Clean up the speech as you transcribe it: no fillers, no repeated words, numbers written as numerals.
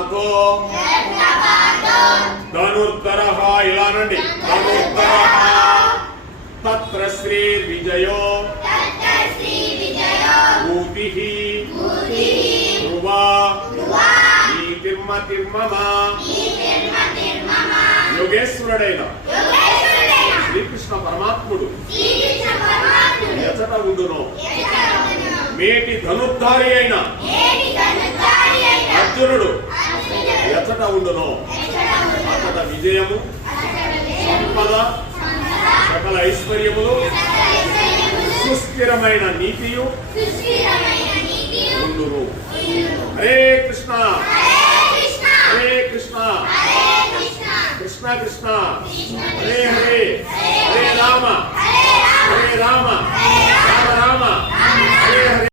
పార్థో ధనుర్ధరః ఇలా నండి ధనుర్ధరః తత్ర శ్రీ విజయో భూతిః ధ్రువా ఈతిర్మతిర్మమ యోగేశ్వరుడైన శ్రీకృష్ణ పరమాత్ముడు ఎచట ఉండునో మేటి ధనుర్ధారి అయిన అర్జునుడు ఎచట ఉండునో అతడ విజయము సంపద సకల ఐశ్వర్యములు సుస్థిరమైన నీతియు ఉండును. హరే కృష్ణ హరే కృష్ణ కృష్ణ కృష్ణ హరే హరే హరే రామ హరే రామ రామ రామ హరే హరే.